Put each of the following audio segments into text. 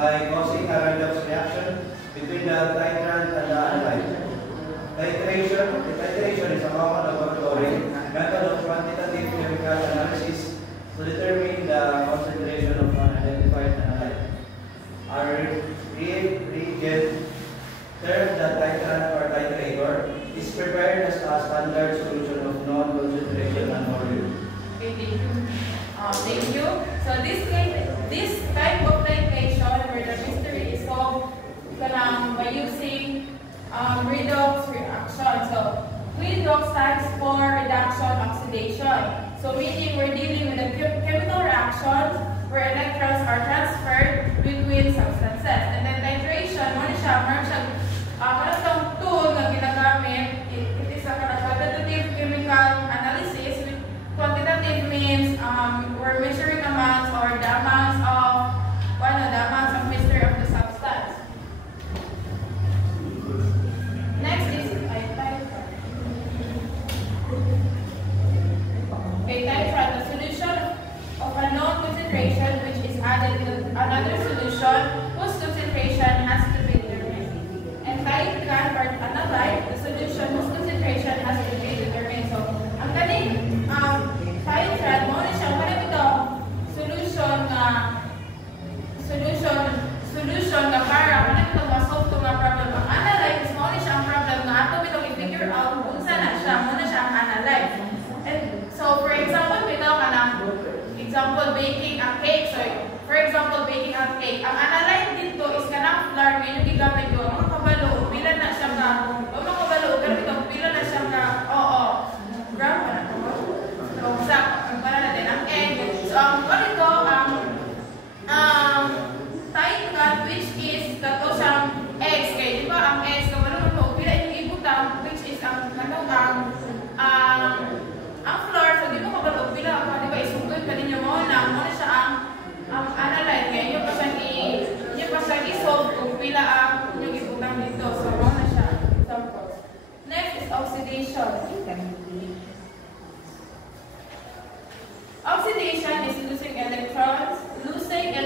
by causing a redox reaction between the titrant and the analyte. Titration is a common laboratory method of quantitative chemical analysis to determine the concentration of an identified analyte. A reagent termed the titrant or titrator is prepared as a standard solution of known concentration and volume. Okay, thank you. So this type of titration where the mystery is solved by using redox reaction. So redox stands for reduction oxidation. So meaning we're dealing with a chemical reactions where electrons are transferred between substances. And then titration, meron siyang tool na ginagamit. It is a quantitative chemical analysis. Quantitative means we're measuring amounts or the amounts of mystery of the substance. Next is titrat. Okay, titrat, the solution of a known concentration which is added to another solution whose concentration has to be determined. And titrat or analyte, the solution whose concentration has to be determined. So, ang galing titrat mo na siya wala ito solution na para wala ito ma-solve ito nga problem. Ang analyte is mo na siya ang problem na ato bitong i-figure out kung saan na siya mo na siya ang analyte. And so for example bitaw ka na baking a cake. So for example baking a cake, ang analyte dito is kanang flour ngayon gigamit ko mga kabalo pila na siya ka mga kabalo ganito pila na siya ka gram pa na so para natin ang egg. So ang titrat which is kato siyang eggs kay di ba ang eggs kabalo mo pila yung ibutang which is ang flour. So di mo kabalo pila ako di ba isugod pa ninyo mo na siya ang analyte kaya yung pa siya i-solve kung pila ang yung ibutang dito. So mo na siya examples. Next is oxidation. Oxidation is losing electrons. Losing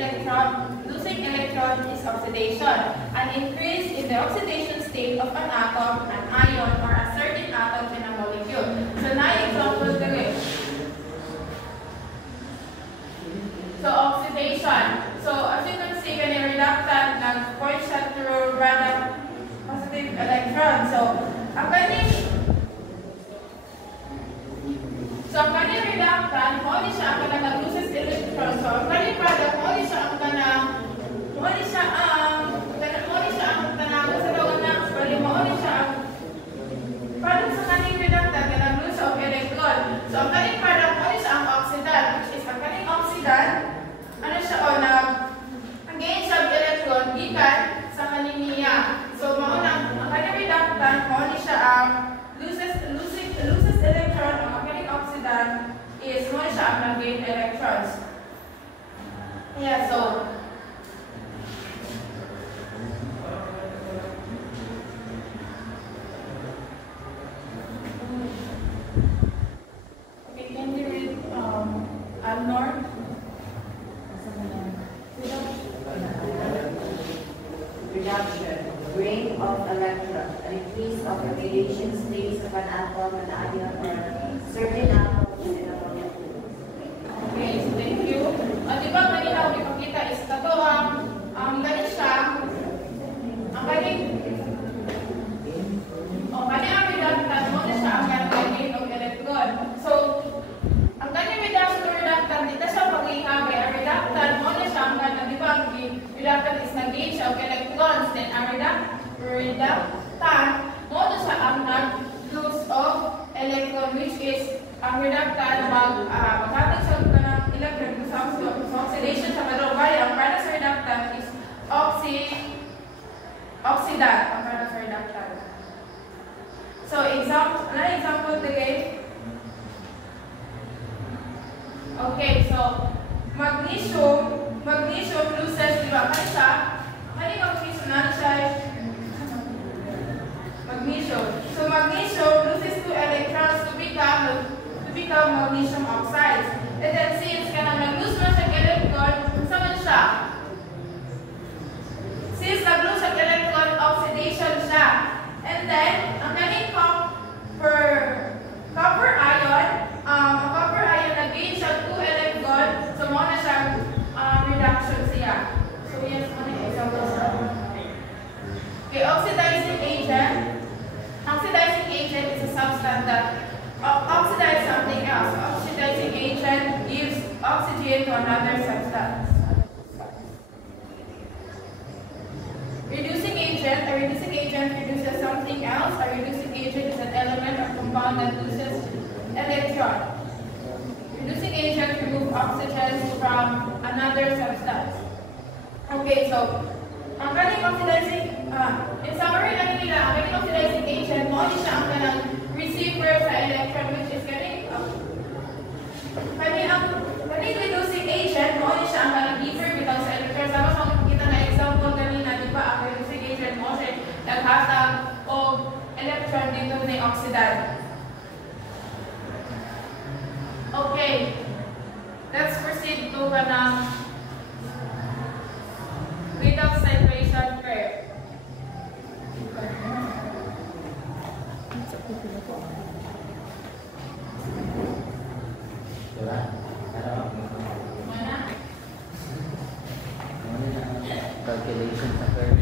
electron is oxidation. An increase in the oxidation state of an atom, an ion, or a certain atom in a molecule. So now example dali. So oxidation. So as you can see, kanya reductant nag-point siya through random positive electron. So ang kaning reductant, mo siya ang nag-loses electron. So ang kaning product, mo siya ang product sa kaning reductant na nag-lose of electron. So ang kaning product, mo siya ang oxidant, which is ang kaning oxidant, ano siya again siya ang electron, gikan sa kaning niya. So ang kaning reductant, mo siya ang loses electron, ang kaning oxidant is mo siya ang nag-gain electrons. Yeah, so okay, can you read Norm? Reduction, bring of electrons, an increase of the radiation states of an atom, an ion, or certain atoms in a molecule. Okay, so thank you. Di ba kanina ipakita is kato ang ganit siya, ang galing ang reductant mo na siya ang galing of electron. So, ang galing reductant, dito siya pag-ihagay. Ang reductant mo na siya ang galing, di ba ang reductant is nag-gain siya of electrons. Then, ang reductant mo na siya ang nag-lose of electron, which is ang reductant maghatag sa electron sa oxidation sa madrogay. Ang product sa reductant is oxidant. Ang product sa reductant. So, another example today. Okay, so magnesium loses, di ba? Kani magnesium na siya magnesium. So magnesium loses 2 electrons to become magnesium oxides. And then since nag-lose na siya electron, saan siya? substance. Okay, so ang kaning oxidizing, in summary, ang kaning oxidizing agent, mo siya ang kanang receiver sa electron, which is kaning reducing agent, mo siya ang kanang giver bitaw sa electron. Sama sa kita na example kanina, di ba, ang reducing agent mo siya naghatag o electron dito na oxidant. Okay, let's proceed to kanang redox titration curve. Diba? Mana? Ano na calculation sa curve?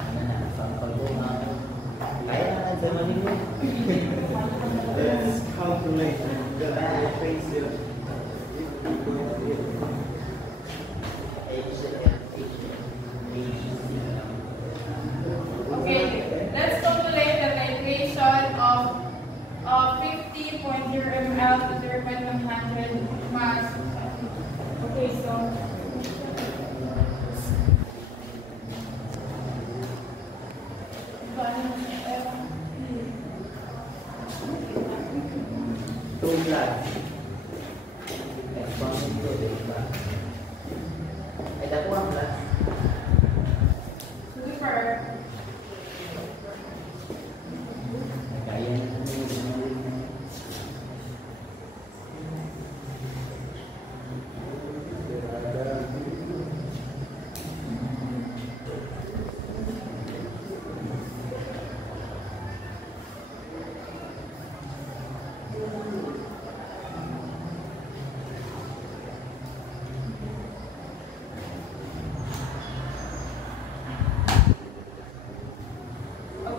Ano na, sample ko nga. Kaya na lang sa manilo. Let's calculate the phase zero. Okay, let's calculate the titration of 50.0 ml to 0.100 mass. Okay, so Two plus. Exponent ko, diba? Ay, dako ang plus. super. Kaya na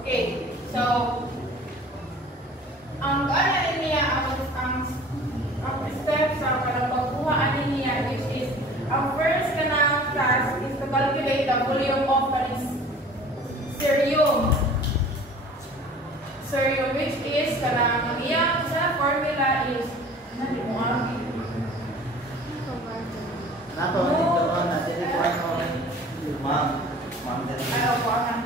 Okay, so ang ano niya ang step sa pagkuha ani niya, which is ang first kanang task is to calculate the volume of cerium. Cerium, which is kanang ang iyang sa formula is ano mo ang Nako, dito ko na silicone ko. Ma'am, ayaw ko ang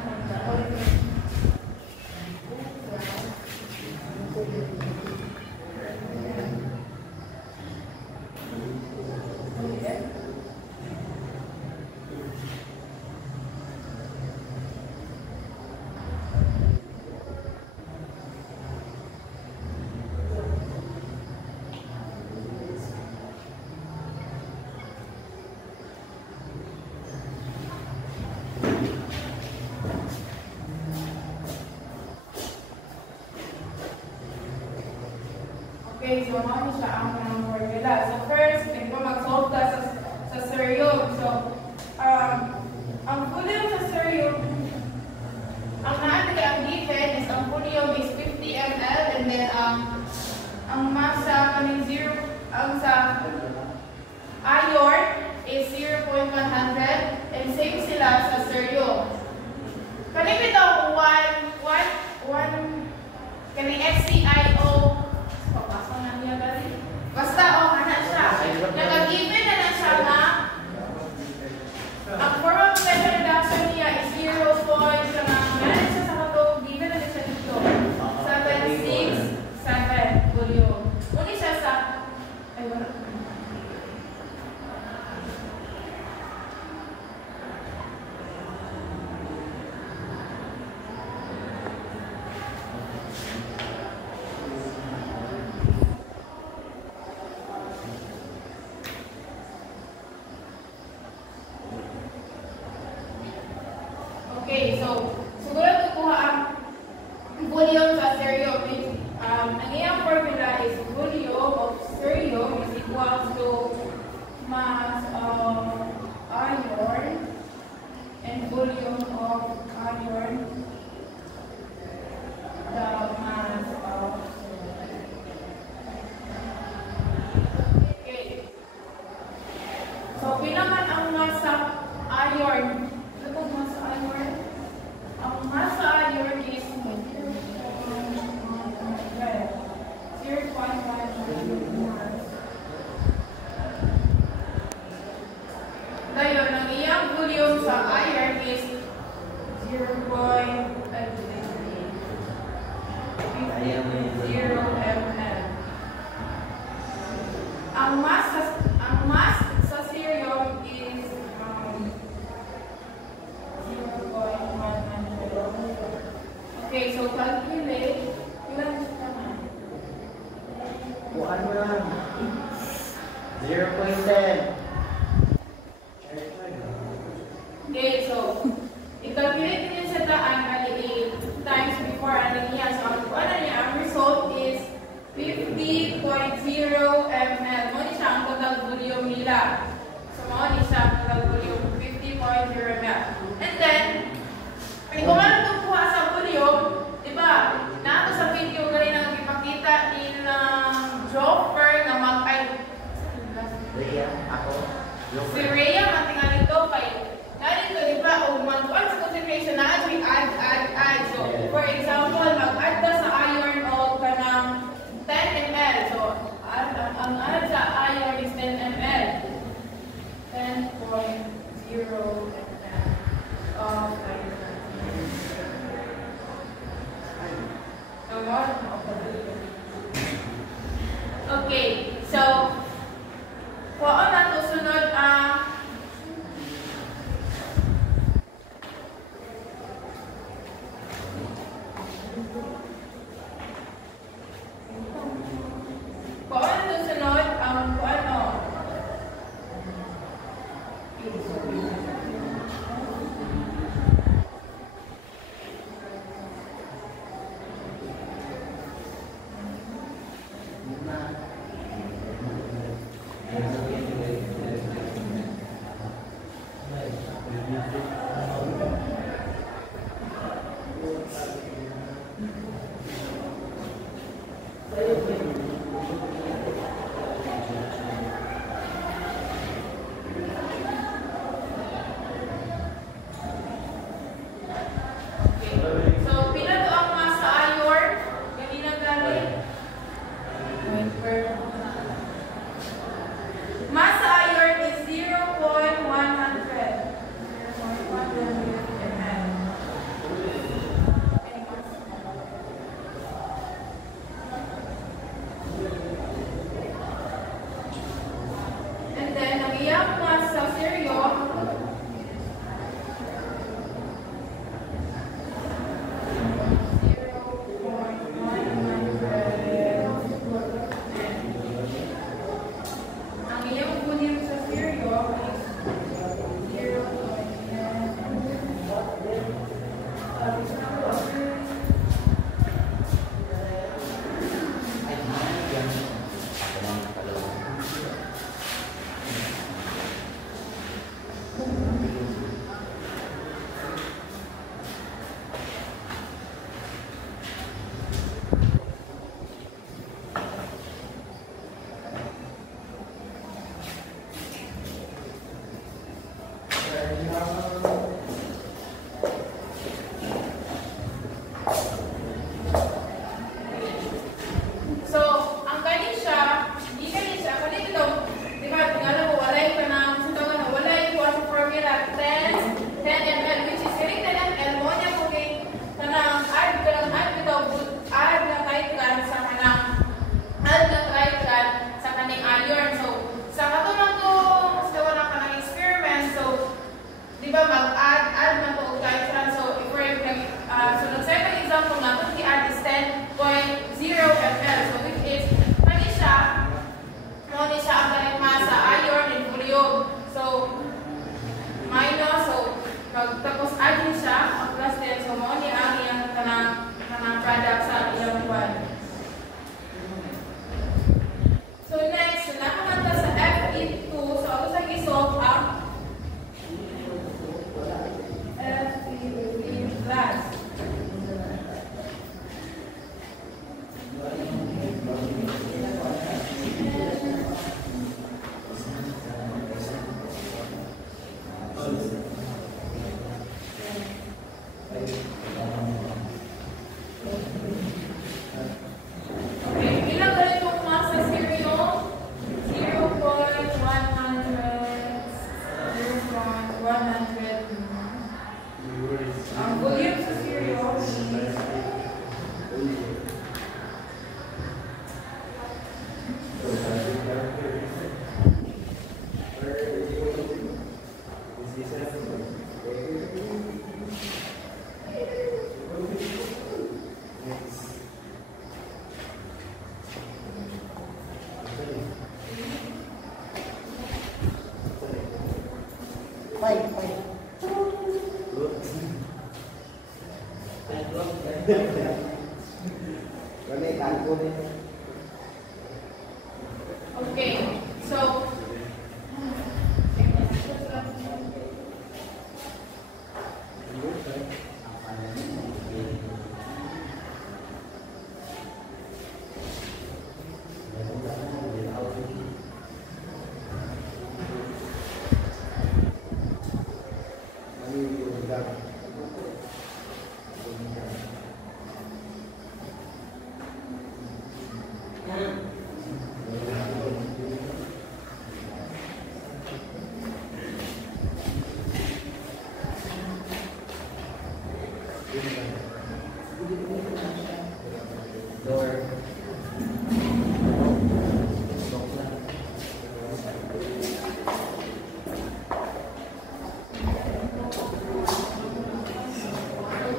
Okay, so ano siya ang kanang formula. So first, ito mag-solve ka sa cerium. So, ang volume sa cerium, ang natin ang given is ang volume is 50 ml and then ang massa kaning 0, ang sa iron is 0.100 and same sila sa cerium. Kaning bitaw 1 kaning FCIO. Basta, ana siya. Naka-given na na siya na ang form of pressure reduction niya is 0. Ano siya sa kato? Given na siya dito. 767 volume. Muna siya sa... Ay, wala. Okay, so siguro tukuha ang volume sa cerium. Ang iyang formula is volume of cerium is equal to mass of iron and volume of iron the mass of okay. So pinaman ang mass sa iron. Ito mass sa iron. Ang mass sa iron is 0.1 mass. mass sa serum is 0.100. Okay, so calculate. Ilan siya naman? Kuhaan mo lang. 0.10. Okay, so i-calculate niyo sa daan ali 8 times before ano niya. So ang niya, ang result is 50.0 ml. Mo ni siya ang total volume nila. So mo ni siya ang total volume 50.0 ml. And then kung ano itong kuha sa volume, di ba? Nato sa video galing nang ipakita nilang Joffer na Rhea, ako. si Rhea matingan ito kay narito, di ba? O mag-add sa concentration na add. So, for example, mag-add ka sa iron o ka ng 10 ml. So, ang add sa iron is 10 ml. 10.0 ml of iron. So, okay. So, kung na to sunod ba Okay, so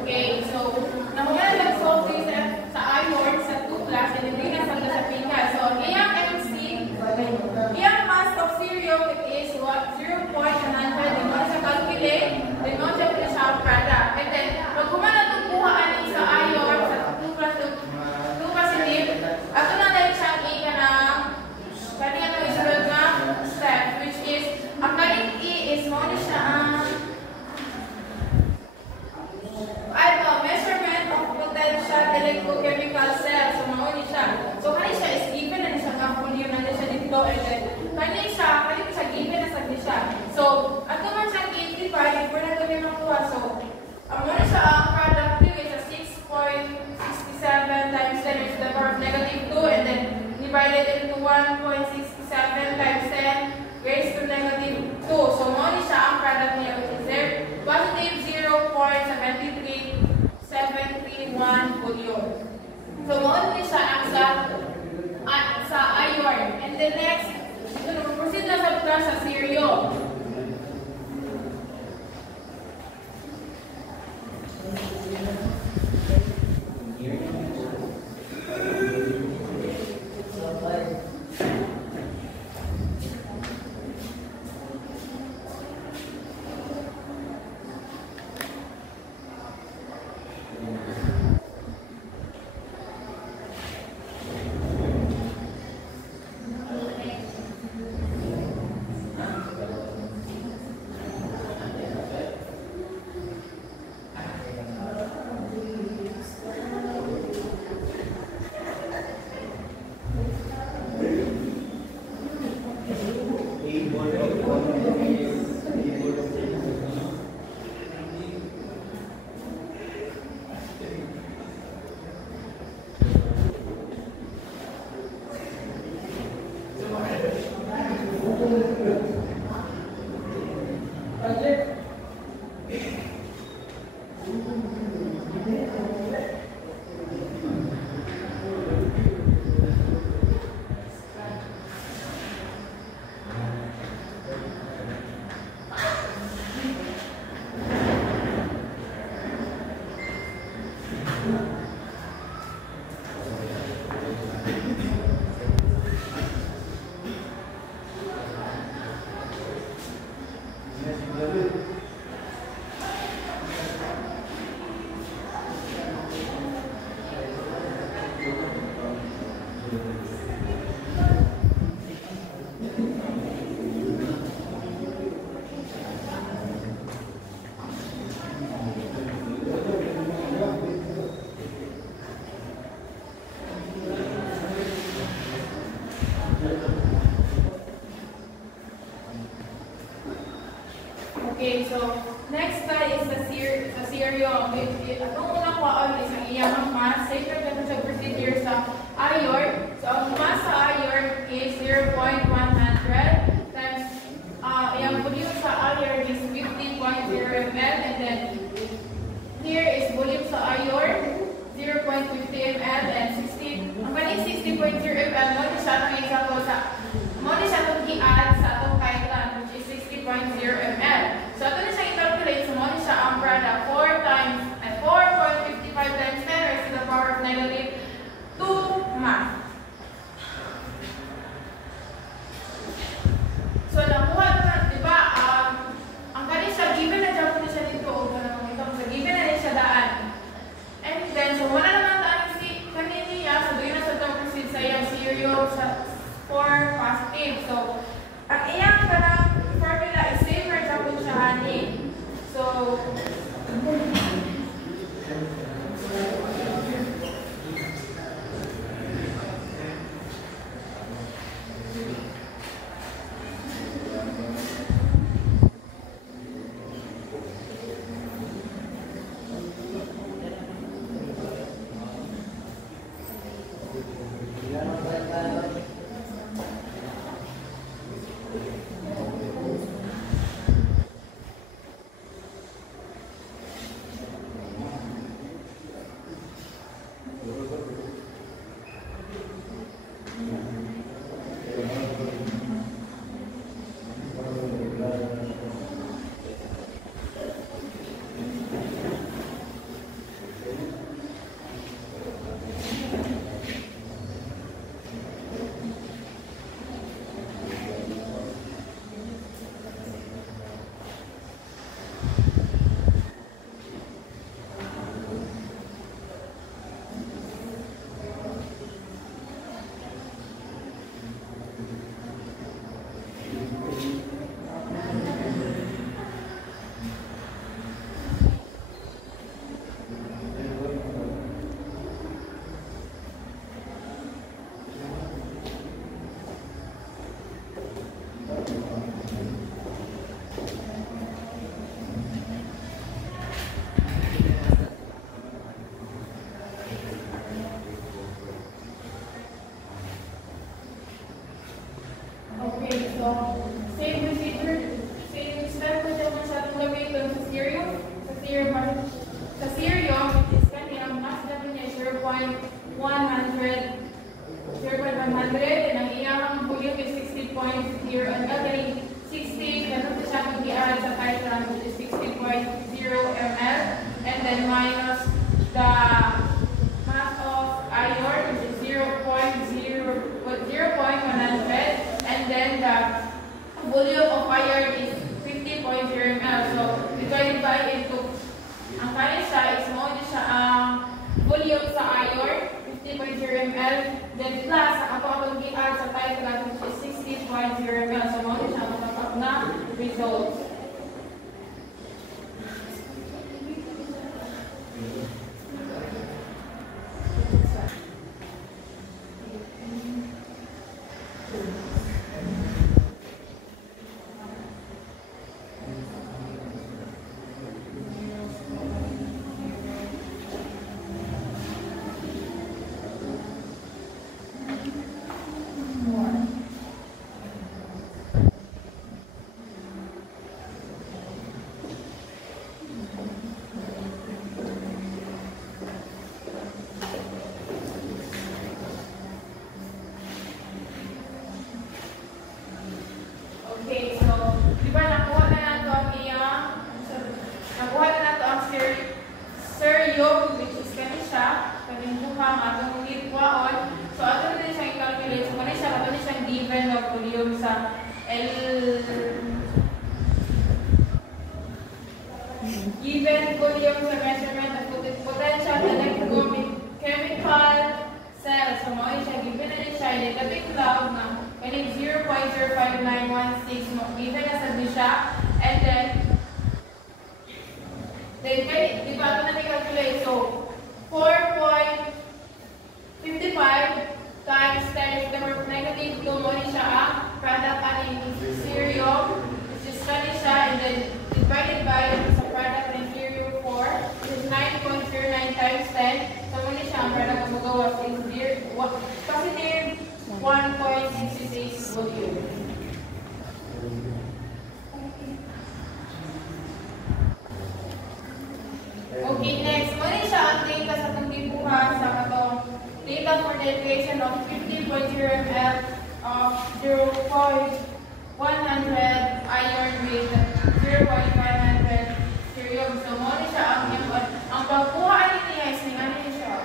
okay, so nakuha nag-solve this sa iron sa 2 class and hindi na sa pika. So, iyang MC, iyang mass of cereal is what? 0.100. Then mo sa calculate, then mo siya siya ang product. And then, pag kumana itong buhaan sa iron sa 2 positive, ato na dahil siya ang ika ng kanina itong isunod na step, which is, ang kaling E is mo na siya ang measurement of potential electrochemical cells. So, mauni siya. So, kani siya is given na siya ang volume na siya dito. And then, kani siya given na siya. So, ato man siya i-identify, if we're not going to makuha. So, ang muna siya ang product 2 is a 6.67 times 10 raised to the power of negative 2. And then, divided into 1.67 times 10 raised to negative 2. So, muna siya ang product niya, which is there. Positive 0.731 volume. So, muna siya ang sa iron. And then next, proceed na sa class sa cereal. Okay, so next is the cereal. Atong unang kuhaan is ang iyang mass. Sacred na sa procedure sa iron. So ang mass sa iron is 0.100 times iyang volume sa iron is 50.0 ml, and then here is volume sa iron 0.50 ml and 60. Ang kaning 60.0 ml mo ni siya ang example sa mo ni siya itong i-add sa atong kailan, which is 60.0 ml. So, ito na siya i-calculate. So, mo ni siya ang product 4.55 times 10 raised to the power of negative 2 mass. sa serium, which is kanina, mass level niya 0.100, and ang iyang volume is 60.0, and again, 60, ganun siya kung i-add sa titram, which is 60.0 ml, and then minus the mass of iron, which is 0.100, and then the volume of iron is 50.0 ml. So, divided by into, ang kaya siya is mo siya ang volume sa iron, 50.0 ml, then plus, ako atong i-add sa titram, which is 60.0 ml. So, mo siya ang matapag na result. Okay, so, di ba nakuha na nato ang serium, which is kani siya, kaning buhang atong litwaon. So, ato na siya i-calculate. So, kani siya given na volume sa given volume sa measurement of potential chemical cells. So, mao siya given na siya negative cloud na kaning 0.05916 mo given na sa siya, and then kay di ba ito na i-calculate, so 4.55 times 10 to the power of negative 2 mo ni siya ang product aning serium, which is kani siya, and then divided by sa product ng serium 4, which is 9.09 times 10. So mo ni siya ang product ng magawas is positive 1.66 volume. Okay, next. Muna siya ang data sa itong dibuha sa katong data for the equation of 50.0 ml of 0.100 iron with 0.100 serium. So, muna siya ang pagkuha niya is ninganin siya.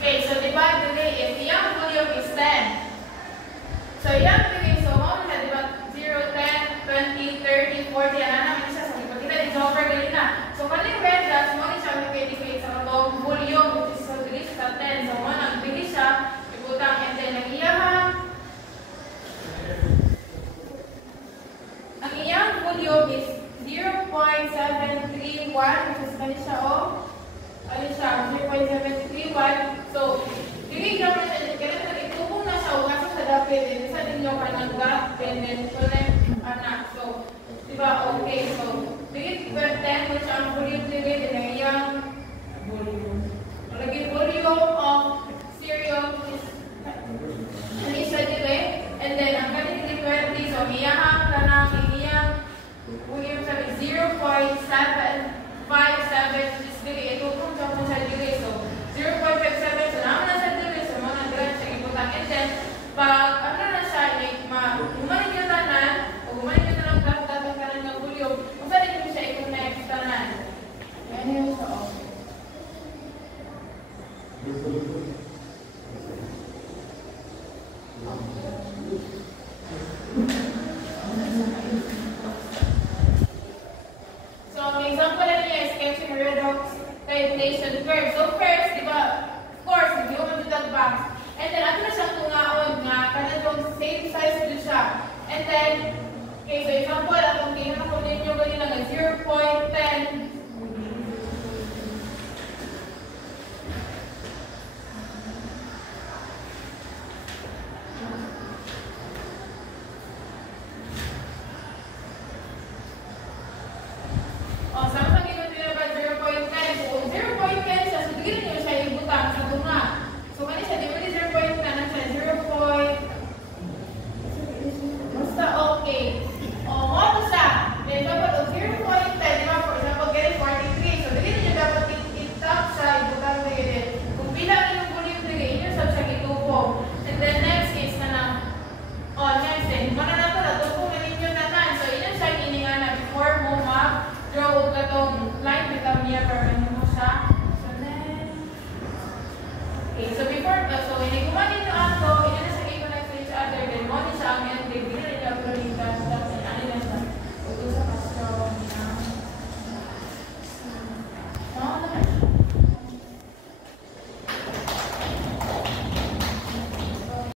Okay, so diba today if yung volume is 10. So, yung today, so muna siya, diba 0, 10, 20, 30, 40, ano naman siya. So, kita is over ganyan na. So, kaling red dots, muna siya mag-indicate sa katong volume, which is so today sa 10. So, muna nagbili siya, ibutang, and then ang iyang volume is 0.731, which is kani siya, ano siya, 0.731. So, dinig naman siya, kailan na itubong na siya, ugaso sa dapit, and isa din yung kanang gap, and then collect anak. So, diba, okay, so, dinig 10 mo siya ang volume dinig, and ang iyang volume of serium is ano siya dinig, and then ang kanang 20, so, iyang kanang volume sa 0.757, which is dinig, itubong siya mo sa dinig, so, 0.57, so naman na sa dilig, so mga nag-grant siya ibutang. And then, pag ano na siya, like, gumanin yung tanan, o gumanin yung tanan datang kanan ng volume, kung saan din siya i-connect tanan. Yan yung sa off. So, ang example na niya is sketching redox titration curve. So, first, di ba, of course, hindi mo mag-dog box. And then, ato na siyang tungaon nga, kanatong same size din siya. And then, okay, so example, atong kinakapon ninyo ganyan lang, 0.0